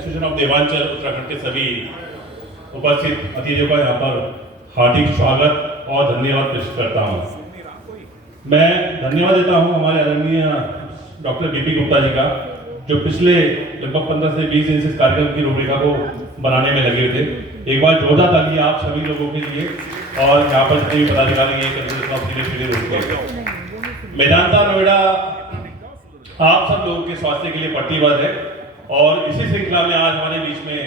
Association of देवांचल Uttarakhand के सभी उपस्थित अतिथियों का यहाँ पर हार्दिक स्वागत और धन्यवाद पेश करता हूँ। मैं धन्यवाद देता हूँ हमारे आदरणीय डॉक्टर बीपी गुप्ता जी का, जो पिछले लगभग 15 से 20 दिन से इस कार्यक्रम की रूपरेखा को बनाने में लगे थे। एक बार जोरदार तालियां आप सभी लोगों के लिए और यहाँ पर जितने भी पदाधिकारी मेदांता नोएडा आप सब लोगों के स्वास्थ्य के लिए प्रतिबद्ध है और इसी श्रृंखला में आज हमारे बीच में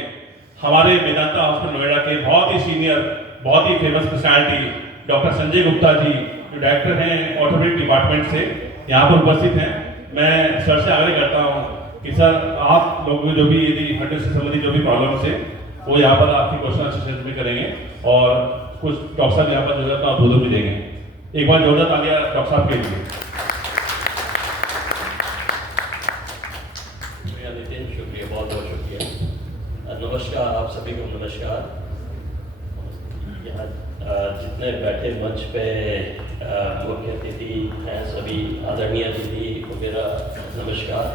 हमारे मेदांता हॉस्पिटल नोएडा के बहुत ही सीनियर, बहुत ही famous personality doctor Sanjay Gupta ji, जो डायरेक्टर हैं ऑर्थोपेडिक डिपार्टमेंट से, यहाँ पर उपस्थित हैं। मैं सर से आग्रह करता हूँ कि सर आप लोगों को जो भी यदि हड्डी से संबंधित जो भी प्रॉब्लम्स है वो यहाँ पर आपकी क्वेश्चन सेशन में करेंगे और कुछ डॉक्टर साहब यहाँ पर जो है अपना अवबोधन भी देंगे। एक बार जोरदार तालियां डॉक्टर साहब के लिए। शुक्रिया, बहुत बहुत शुक्रिया। नमस्कार आप सभी को, नमस्कार। यहाँ जितने बैठे मंच पे मुख्य अतिथि हैं, सभी आदरणीय अतिथि वगैरह, नमस्कार।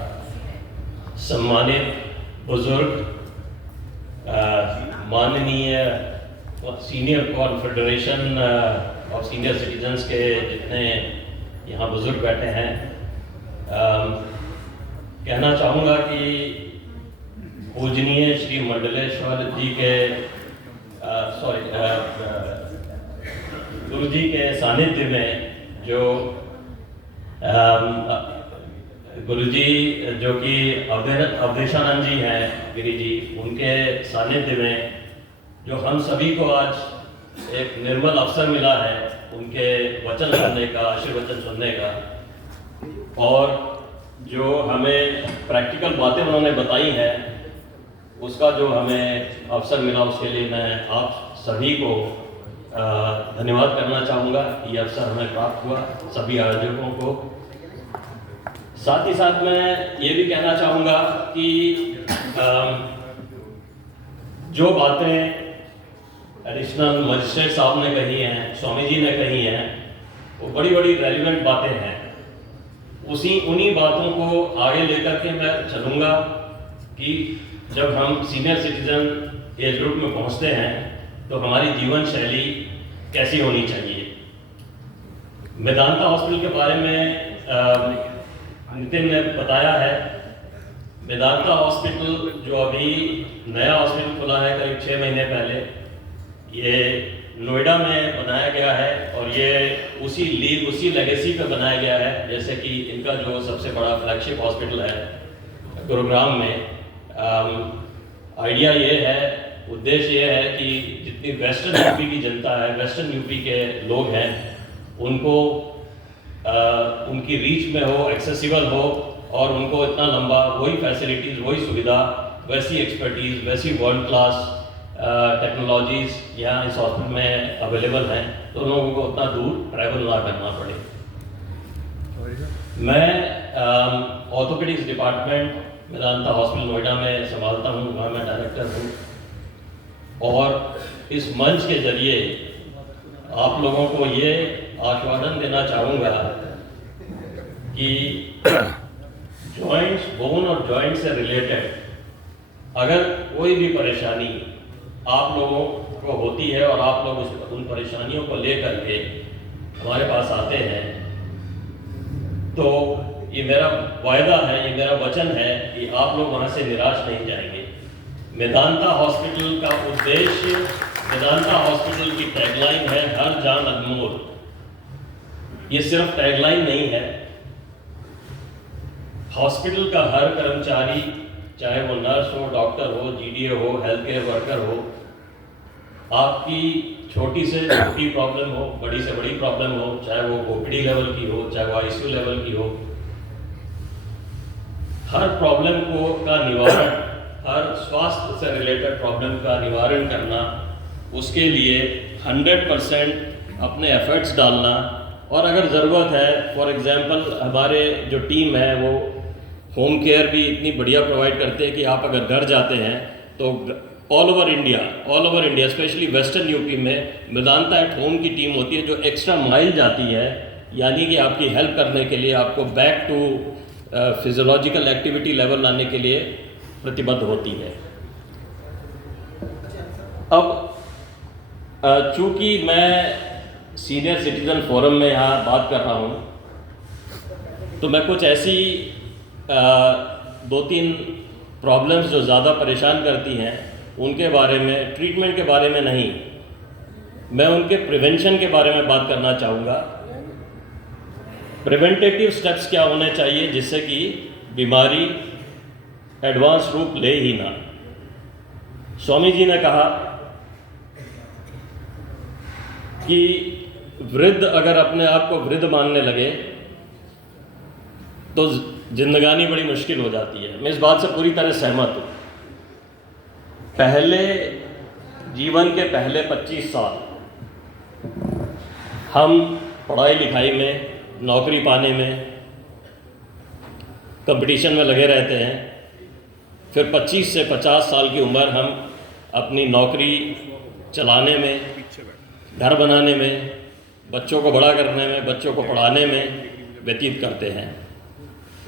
सम्मानित बुजुर्ग, माननीय senior confederation of senior citizens के जितने यहाँ बुजुर्ग बैठे हैं, कहना चाहूँगा कि पूजनीय श्री मंडलेश्वर जी के गुरु जी के सानिध्य में जो गुरुजी जो कि अवधेशानंद जी हैं, गिरी जी, उनके सानिध्य में जो हम सभी को आज एक निर्मल अवसर मिला है उनके वचन सुनने का, आशीर्वचन सुनने का, और जो हमें प्रैक्टिकल बातें उन्होंने बताई हैं उसका जो हमें अवसर मिला, उसके लिए मैं आप सभी को धन्यवाद करना चाहूँगा। ये अवसर हमें प्राप्त हुआ, सभी आयोजकों को। साथ ही साथ मैं ये भी कहना चाहूँगा कि जो बातें एडिशनल मजिस्ट्रेट साहब ने कही हैं, स्वामी जी ने कही हैं, वो बड़ी बड़ी रेलिवेंट बातें हैं। उन्हीं बातों को आगे लेकर के मैं चलूँगा कि जब हम सीनियर सिटीजन एज ग्रुप में पहुँचते हैं तो हमारी जीवन शैली कैसी होनी चाहिए। मेदांता हॉस्पिटल के बारे में नितिन ने बताया है। मेदांता हॉस्पिटल जो अभी नया हॉस्पिटल खुला है करीब 6 महीने पहले, ये नोएडा में बनाया गया है और ये उसी लेगेसी पे बनाया गया है, जैसे कि इनका जो सबसे बड़ा फ्लैगशिप हॉस्पिटल है गुरुग्राम में। आइडिया ये है, उद्देश्य ये है कि जितनी वेस्टर्न यूपी की जनता है, वेस्टर्न यूपी के लोग हैं, उनको उनकी रीच में हो, एक्सेसिबल हो, और उनको इतना लंबा वही फैसिलिटीज़, वही सुविधा, वैसी एक्सपर्टीज़, वैसी वर्ल्ड क्लास टेक्नोलॉजीज़ यहाँ इस हॉस्पिटल में अवेलेबल हैं, तो लोगों को उतना दूर ट्रैवल ना करना पड़े। मैं orthopaedics department Medanta hospital Noida में संभालता हूँ, वहाँ मैं डायरेक्टर हूँ, और इस मंच के जरिए आप लोगों को ये आश्वासन देना चाहूँगा कि जॉइंट्स, बोन और जॉइंट से रिलेटेड अगर कोई भी परेशानी आप लोगों को होती है और आप लोग उन परेशानियों को लेकर के हमारे पास आते हैं, तो ये मेरा वायदा है, ये मेरा वचन है कि आप लोग वहाँ से निराश नहीं जाएंगे। मेदांता हॉस्पिटल का उद्देश्य, मेदांता हॉस्पिटल की टैगलाइन है, हर जान अनमोल। ये सिर्फ टैगलाइन नहीं है, हॉस्पिटल का हर कर्मचारी, चाहे वो नर्स हो, डॉक्टर हो, जीडीए हो, हेल्थ केयर वर्कर हो, आपकी छोटी से छोटी प्रॉब्लम हो, बड़ी से बड़ी प्रॉब्लम हो, चाहे वो ओपीडी लेवल की हो, चाहे वो आईसीयू लेवल की हो, हर प्रॉब्लम का निवारण, हर स्वास्थ्य से रिलेटेड प्रॉब्लम का निवारण करना, उसके लिए 100% अपने एफर्ट्स डालना, और अगर ज़रूरत है, फॉर एग्जांपल हमारे जो टीम है वो होम केयर भी इतनी बढ़िया प्रोवाइड करते हैं कि आप अगर घर जाते हैं तो all over India specially western UP में मेदांता एट होम की टीम होती है जो एक्स्ट्रा माइल जाती है, यानी कि आपकी हेल्प करने के लिए, आपको back to physiological activity level लाने के लिए प्रतिबद्ध होती है। अब चूंकि मैं सीनियर सिटीज़न फोरम में यहाँ बात कर रहा हूँ, तो मैं कुछ ऐसी 2-3 प्रॉब्लम्स जो ज़्यादा परेशान करती हैं उनके बारे में, ट्रीटमेंट के बारे में नहीं, मैं उनके प्रिवेंशन के बारे में बात करना चाहूँगा। प्रिवेंटिव स्टेप्स क्या होने चाहिए जिससे कि बीमारी एडवांस रूप ले ही ना। स्वामी जी ने कहा कि वृद्ध अगर अपने आप को वृद्ध मानने लगे तो जिंदगानी बड़ी मुश्किल हो जाती है। मैं इस बात से पूरी तरह सहमत हूँ। पहले जीवन के पहले 25 साल हम पढ़ाई लिखाई में, नौकरी पाने में, कंपटीशन में लगे रहते हैं। फिर 25 से 50 साल की उम्र हम अपनी नौकरी चलाने में, घर बनाने में, बच्चों को बड़ा करने में, बच्चों को पढ़ाने में व्यतीत करते हैं।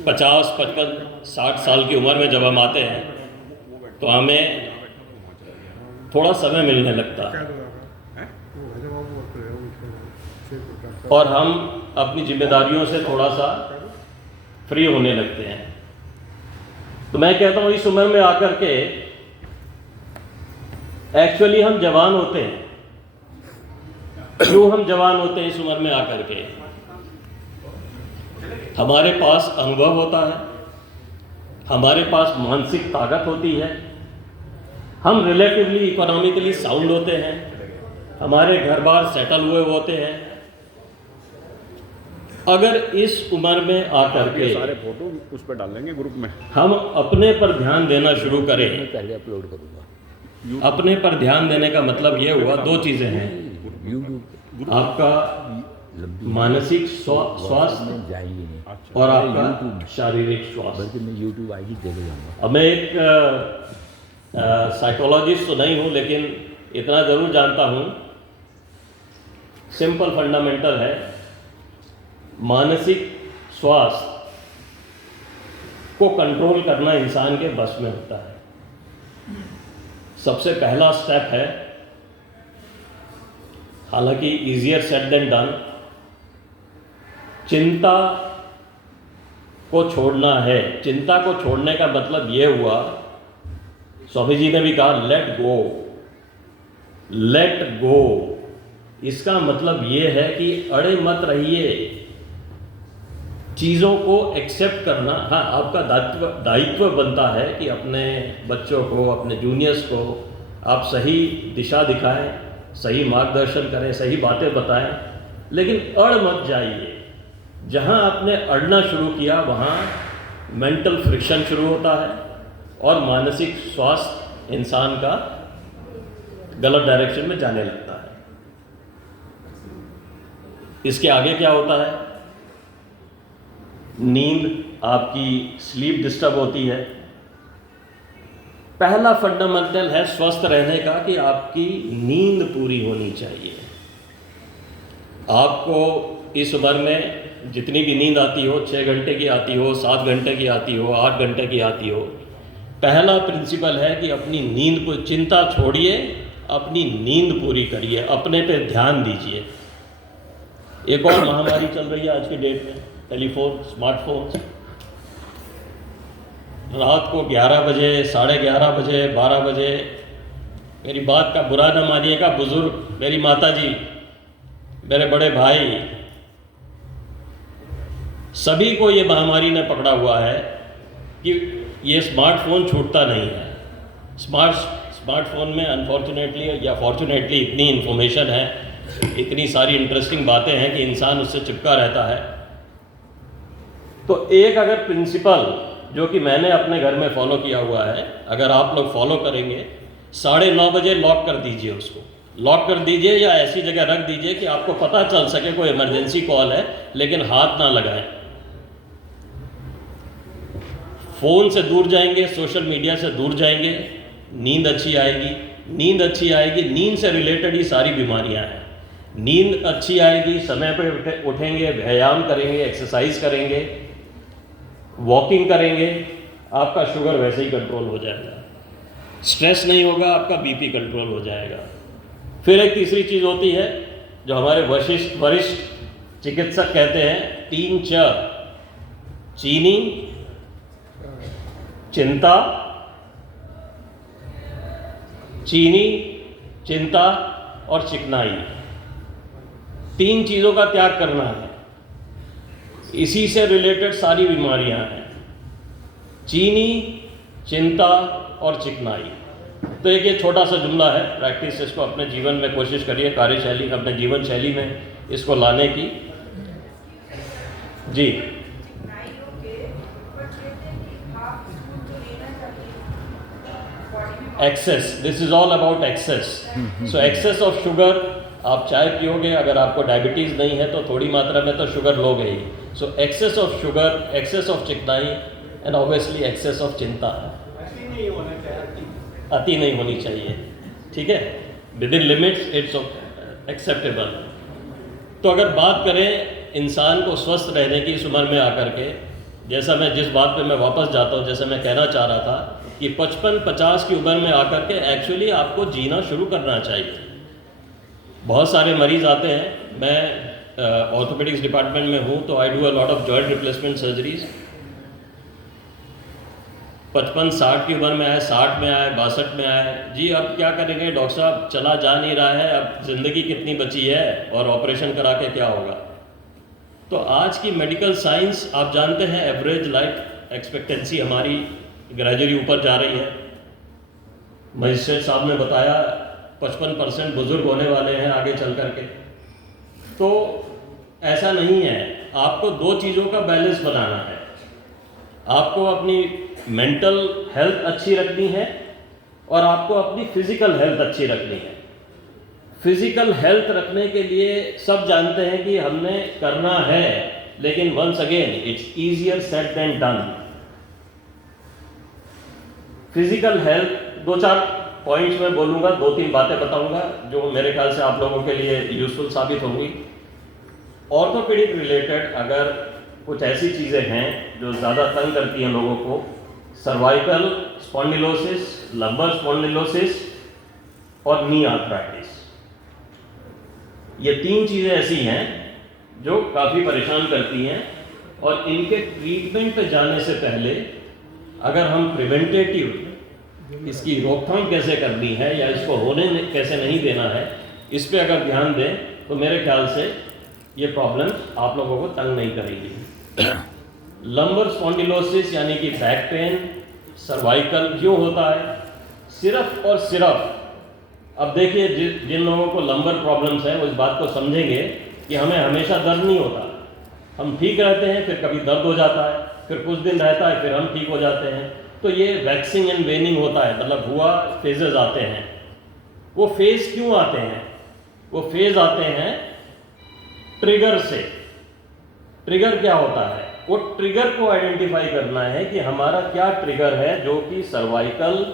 50, 55, 60 साल की उम्र में जब हम आते हैं तो हमें थोड़ा समय मिलने लगता है और हम अपनी जिम्मेदारियों से थोड़ा सा फ्री होने लगते हैं। तो मैं कहता हूँ इस उम्र में आकर के एक्चुअली हम जवान होते हैं। क्यों हम जवान होते हैं इस उम्र में आकर के? हमारे पास अनुभव होता है, हमारे पास मानसिक ताकत होती है, हम रिलेटिवली इकोनॉमिकली साउंड होते हैं, हमारे घर बार सेटल हुए होते हैं। अगर इस उम्र में आकर के सारे फोटो उस पर डाल देंगे ग्रुप में, हम अपने पर ध्यान देना शुरू करें, पहले अपलोड करूँगा। अपने पर ध्यान देने का मतलब ये हुआ, 2 चीज़ें हैं। आपका मानसिक स्वास्थ्य जाएंगे नहीं और आपका शारीरिक स्वास्थ्य। बल्कि मैं यूट्यूब आईडी दे जाऊँगा। अब मैं एक साइकोलॉजिस्ट तो नहीं हूँ, लेकिन इतना ज़रूर जानता हूँ, सिंपल फंडामेंटल है, मानसिक स्वास्थ्य को कंट्रोल करना इंसान के बस में होता है। सबसे पहला स्टेप है, हालांकि ईजियर सेड देन डन, चिंता को छोड़ना है। चिंता को छोड़ने का मतलब यह हुआ, स्वामी जी ने भी कहा लेट गो, लेट गो। इसका मतलब यह है कि अड़े मत रहिए, चीज़ों को एक्सेप्ट करना। हाँ, आपका दायित्व बनता है कि अपने बच्चों को, अपने जूनियर्स को आप सही दिशा दिखाएं, सही मार्गदर्शन करें, सही बातें बताएं, लेकिन अड़ मत जाइए। जहाँ आपने अड़ना शुरू किया वहाँ मेंटल फ्रिक्शन शुरू होता है और मानसिक स्वास्थ्य इंसान का गलत डायरेक्शन में जाने लगता है। इसके आगे क्या होता है? नींद, आपकी स्लीप डिस्टर्ब होती है। पहला फंडामेंटल है स्वस्थ रहने का कि आपकी नींद पूरी होनी चाहिए। आपको इस उम्र में जितनी भी नींद आती हो, 6 घंटे की आती हो, 7 घंटे की आती हो, 8 घंटे की आती हो, पहला प्रिंसिपल है कि अपनी नींद को, चिंता छोड़िए, अपनी नींद पूरी करिए, अपने पे ध्यान दीजिए। एक और महामारी चल रही है आज के डेट में, टेलीफोन, स्मार्टफोन। रात को 11 बजे, 11:30 बजे, 12 बजे, मेरी बात का बुरा न मानिएगा, बुजुर्ग, मेरी माता जी, मेरे बड़े भाई, सभी को ये महामारी ने पकड़ा हुआ है कि ये स्मार्टफोन छूटता नहीं है। स्मार्टफोन में अनफॉर्चुनेटली या फॉर्चुनेटली इतनी इन्फॉर्मेशन है, इतनी सारी इंटरेस्टिंग बातें हैं कि इंसान उससे चिपका रहता है। तो एक अगर प्रिंसिपल जो कि मैंने अपने घर में फॉलो किया हुआ है, अगर आप लोग फॉलो करेंगे, 9:30 बजे लॉक कर दीजिए, उसको लॉक कर दीजिए या ऐसी जगह रख दीजिए कि आपको पता चल सके कोई इमरजेंसी कॉल है, लेकिन हाथ ना लगाएं। फ़ोन से दूर जाएंगे, सोशल मीडिया से दूर जाएंगे, नींद अच्छी आएगी। नींद अच्छी आएगी, नींद से रिलेटेड ही सारी बीमारियां हैं। नींद अच्छी आएगी, समय पर उठेंगे, व्यायाम करेंगे, एक्सरसाइज करेंगे, वॉकिंग करेंगे, आपका शुगर वैसे ही कंट्रोल हो जाएगा। स्ट्रेस नहीं होगा, आपका बीपी कंट्रोल हो जाएगा। फिर एक तीसरी चीज़ होती है जो हमारे वरिष्ठ चिकित्सक कहते हैं, 3 च: चीनी, चिंता, और चिकनाई। 3 चीज़ों का त्याग करना है। इसी से रिलेटेड सारी बीमारियां हैं, चीनी, चिंता और चिकनाई। तो एक ये छोटा सा जुमला है, प्रैक्टिस इसको अपने जीवन में कोशिश करिए, कार्यशैली अपने जीवन शैली में इसको लाने की। जी, excess, this is all about excess. So excess of sugar, आप चाय पियोगे, अगर आपको डायबिटीज़ नहीं है तो थोड़ी मात्रा में तो शुगर लोगे ही। So excess of sugar, excess of चिकनाई एंड ऑब्वियसली एक्सेस ऑफ चिंता। अति नहीं होनी चाहिए, ठीक है, within limits it's acceptable. तो अगर बात करें इंसान को स्वस्थ रहने की इस उम्र में आकर के, जैसा मैं जिस बात पे मैं वापस जाता हूँ, जैसा मैं कहना चाह रहा था कि 55-50 की उम्र में आकर के एक्चुअली आपको जीना शुरू करना चाहिए। बहुत सारे मरीज़ आते हैं, मैं ऑर्थोपेडिक्स डिपार्टमेंट में हूँ, तो I do a lot of joint replacement surgeries. 55-60 की उम्र में आए, 60 में आए, 62 में आए, जी अब क्या करेंगे डॉक्टर साहब, चला जा नहीं रहा है, अब ज़िंदगी कितनी बची है और ऑपरेशन करा के क्या होगा। तो आज की मेडिकल साइंस, आप जानते हैं एवरेज लाइफ एक्सपेक्टेंसी हमारी ग्रेजुअली ऊपर जा रही है। मजिस्ट्रेट साहब ने बताया 55% बुजुर्ग होने वाले हैं आगे चल करके। तो ऐसा नहीं है, आपको 2 चीज़ों का बैलेंस बनाना है। आपको अपनी मेंटल हेल्थ अच्छी रखनी है और आपको अपनी फिजिकल हेल्थ अच्छी रखनी है। फिजिकल हेल्थ रखने के लिए सब जानते हैं कि हमने करना है, लेकिन once again it's easier said than done. Physical health 2-4 points में बोलूँगा, 2-3 बातें बताऊँगा जो मेरे ख्याल से आप लोगों के लिए यूजफुल साबित होंगी। ऑर्थोपेडिक रिलेटेड अगर कुछ ऐसी चीज़ें हैं जो ज़्यादा तंग करती हैं लोगों को, सर्वाइकल स्पॉन्डिलोसिस, लंबर स्पॉन्डिलोसिस और नी आर्थराइटिस, ये 3 चीज़ें ऐसी हैं जो काफ़ी परेशान करती हैं। और इनके ट्रीटमेंट पे जाने से पहले अगर हम प्रिवेंटेटिव, इसकी रोकथाम कैसे करनी है या इसको होने कैसे नहीं देना है, इस पे अगर ध्यान दें तो मेरे ख्याल से ये प्रॉब्लम्स आप लोगों को तंग नहीं करेगी। लंबर स्पॉन्डिलोसिस यानी कि बैक पेन, सर्वाइकल क्यों होता है? सिर्फ और सिर्फ, अब देखिए जिन लोगों को लंबर प्रॉब्लम्स हैं वो इस बात को समझेंगे कि हमें हमेशा दर्द नहीं होता, हम ठीक रहते हैं, फिर कभी दर्द हो जाता है, फिर कुछ दिन रहता है, फिर हम ठीक हो जाते हैं। तो ये वैक्सिंग एंड वेनिंग होता है, मतलब हुआ फेजेस आते हैं। वो फेज क्यों आते हैं? वो फेज आते हैं ट्रिगर से। ट्रिगर क्या होता है? वो ट्रिगर को आइडेंटिफाई करना है कि हमारा क्या ट्रिगर है जो कि सर्वाइकल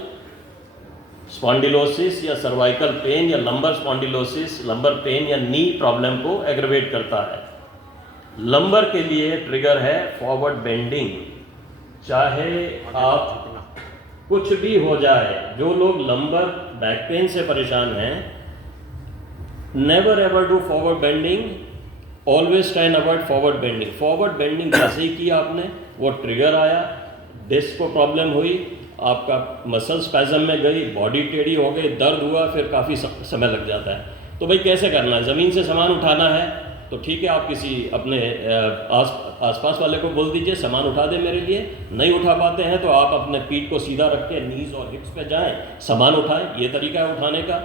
स्पॉन्डिलोसिस या सर्वाइकल पेन या लंबर स्पॉन्डिलोसिस, लंबर पेन या नी प्रॉब्लम को एग्रवेट करता है। लंबर के लिए ट्रिगर है फॉरवर्ड बेंडिंग। चाहे आप कुछ भी हो जाए, जो लोग लंबर बैक पेन से परेशान हैं, never ever do forward bending, always try and avoid forward bending. Forward bending जैसे ही किया आपने, वो ट्रिगर आया, डिस्क को प्रॉब्लम हुई, आपका मसल स्पैज़म में गई, बॉडी टेढ़ी हो गई, दर्द हुआ, फिर काफ़ी समय लग जाता है। तो भाई कैसे करना है? ज़मीन से सामान उठाना है तो ठीक है, आप किसी अपने आसपास वाले को बोल दीजिए सामान उठा दे मेरे लिए। नहीं उठा पाते हैं तो आप अपने पीठ को सीधा रख के नीज और हिप्स पे जाएं, सामान उठाएं, ये तरीका है उठाने का।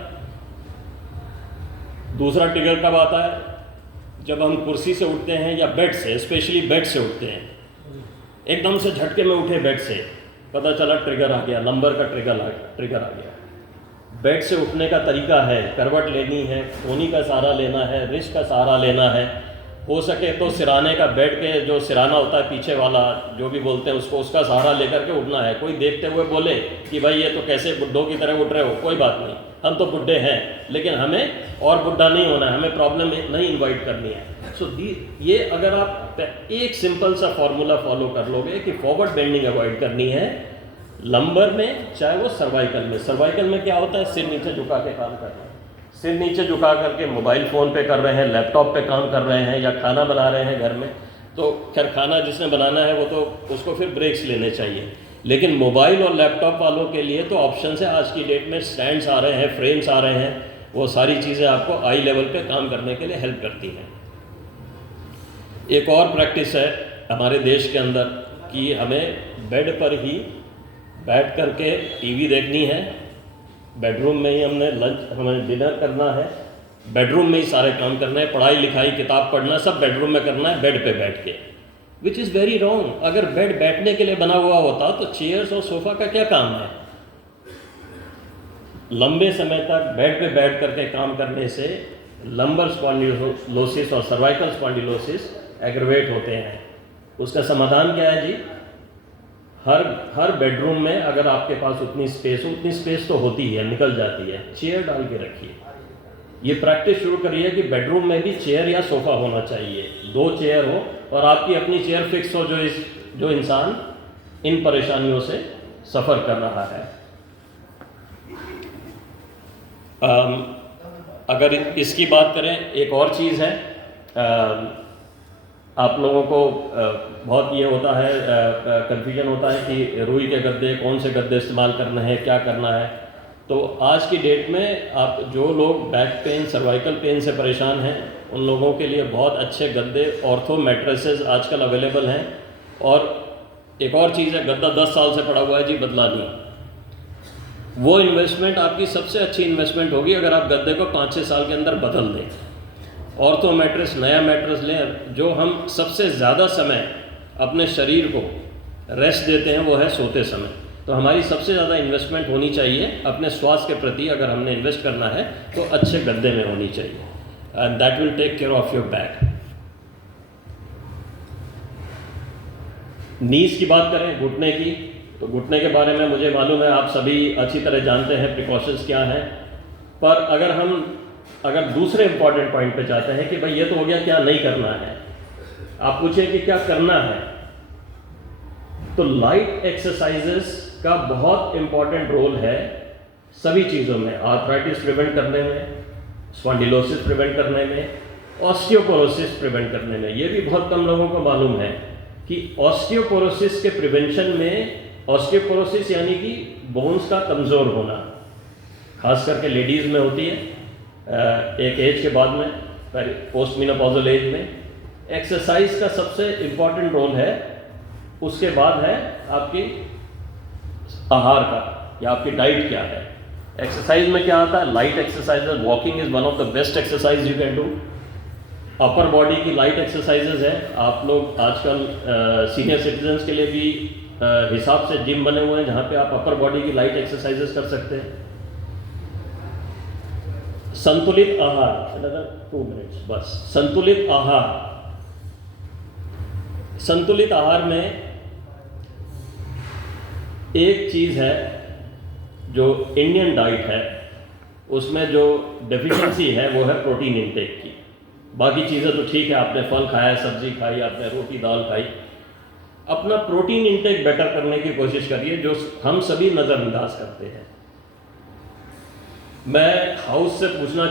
दूसरा ट्रिगर कब आता है? जब हम कुर्सी से उठते हैं या बेड से, स्पेशली बेड से उठते हैं, एकदम से झटके में उठे बेड से, पता चला ट्रिगर आ गया, लंबर का ट्रिगर आ गया। बेड से उठने का तरीका है, करवट लेनी है, कोहनी का सहारा लेना है, रिस्ट का सहारा लेना है, हो सके तो सिराने का, बेड के जो सिराना होता है पीछे वाला जो भी बोलते हैं उसको, उसका सहारा लेकर के उठना है। कोई देखते हुए बोले कि भाई ये तो कैसे बुड्ढों की तरह उठ रहे हो, कोई बात नहीं, हम तो बुड्ढे हैं, लेकिन हमें और बुड्ढा नहीं होना है, हमें प्रॉब्लम नहीं इन्वाइट करनी है। सो ये अगर आप एक सिंपल सा फॉर्मूला फॉलो कर लोगे कि फॉरवर्ड बेंडिंग अवॉइड करनी है, लंबर में चाहे वो सर्वाइकल में क्या होता है, सिर नीचे झुका के काम करना है। सिर नीचे झुका करके मोबाइल फ़ोन पे कर रहे हैं, लैपटॉप पे काम कर रहे हैं, या खाना बना रहे हैं घर में, तो खैर खाना जिसने बनाना है वो तो उसको फिर ब्रेक्स लेने चाहिए। लेकिन मोबाइल और लैपटॉप वालों के लिए तो ऑप्शन है, आज की डेट में स्टैंड्स आ रहे हैं, फ्रेम्स आ रहे हैं, वो सारी चीज़ें आपको आई लेवल पे काम करने के लिए हेल्प करती हैं। एक और प्रैक्टिस है हमारे देश के अंदर कि हमें बेड पर ही बैठ करके टीवी देखनी है, बेडरूम में ही हमें डिनर करना है, बेडरूम में ही सारे काम करना है, पढ़ाई लिखाई किताब पढ़ना सब बेडरूम में करना है, बेड पे बैठ के, विच इज़ वेरी रॉन्ग। अगर बेड बैठने के लिए बना हुआ होता तो चेयर्स और सोफ़ा का क्या काम है? लंबे समय तक बेड पे बैठ करके काम करने से लंबर स्पॉन्डिलोसिस और सर्वाइकल स्पॉन्डिलोसिस एग्रवेट होते हैं। उसका समाधान क्या है जी? हर बेडरूम में अगर आपके पास उतनी स्पेस तो होती है, निकल जाती है, चेयर डाल के रखिए। ये प्रैक्टिस शुरू करिए कि बेडरूम में भी चेयर या सोफ़ा होना चाहिए, 2 चेयर हो और आपकी अपनी चेयर फिक्स हो, जो इंसान इन परेशानियों से सफ़र कर रहा है। अगर इसकी बात करें, एक और चीज़ है, आप लोगों को बहुत ये होता है, कन्फ्यूजन होता है कि रुई के गद्दे, कौन से गद्दे इस्तेमाल करना है, क्या करना है। तो आज की डेट में आप जो लोग बैक पेन, सर्वाइकल पेन से परेशान हैं, उन लोगों के लिए बहुत अच्छे गद्दे, ऑर्थो मैट्रेसेस आजकल अवेलेबल हैं। और एक और चीज़ है, गद्दा 10 साल से पड़ा हुआ है जी, बदला नहीं। वो इन्वेस्टमेंट आपकी सबसे अच्छी इन्वेस्टमेंट होगी अगर आप गद्दे को 5-6 साल के अंदर बदल दें। ऑर्थो मैट्रेस, नया मैट्रेस लें। जो हम सबसे ज़्यादा समय अपने शरीर को रेस्ट देते हैं वो है सोते समय। तो हमारी सबसे ज़्यादा इन्वेस्टमेंट होनी चाहिए अपने स्वास्थ्य के प्रति, अगर हमने इन्वेस्ट करना है तो अच्छे गद्दे में होनी चाहिए, and that will take care of your back. Knees की बात करें, घुटने की, तो घुटने के बारे में मुझे मालूम है आप सभी अच्छी तरह जानते हैं प्रिकॉशंस क्या हैं। पर अगर दूसरे इंपॉर्टेंट पॉइंट पे जाते हैं कि भाई ये तो हो गया, क्या नहीं करना है, आप पूछें कि क्या करना है, तो लाइट एक्सरसाइजेस का बहुत इंपॉर्टेंट रोल है सभी चीज़ों में। आर्थराइटिस प्रिवेंट करने में, स्पॉन्डिलोसिस प्रिवेंट करने में, ऑस्टियोपोरोसिस प्रिवेंट करने में। ये भी बहुत कम लोगों को मालूम है कि ऑस्टियोपोरोसिस के प्रिवेंशन में, ऑस्टियोपोरोसिस यानी कि बोन्स का कमज़ोर होना, खास करके लेडीज़ में होती है एक एज के बाद में, पोस्ट मेनोपॉजल एज में। एक्सरसाइज का सबसे इम्पॉर्टेंट रोल है। उसके बाद है आपकी आहार का, या आपकी डाइट क्या है। एक्सरसाइज में क्या आता है? Light exercises, walking is one of the best exercise you can do. Upper body की लाइट एक्सरसाइजेज है। आप लोग आजकल सीनियर सिटीजन्स के लिए भी हिसाब से जिम बने हुए हैं जहाँ पे आप अपर बॉडी की लाइट एक्सरसाइजेज कर सकते हैं। संतुलित आहार, another 2 minutes बस। संतुलित आहार में एक चीज़ है जो इंडियन डाइट है, उसमें जो डेफिशिएंसी है वो है प्रोटीन इंटेक की। बाकी चीज़ें तो ठीक है, आपने फल खाया, सब्जी खाई, आपने रोटी दाल खाई, अपना प्रोटीन इंटेक बेटर करने की कोशिश करिए, जो हम सभी नज़रअंदाज करते हैं। मैं हाउस से पूछना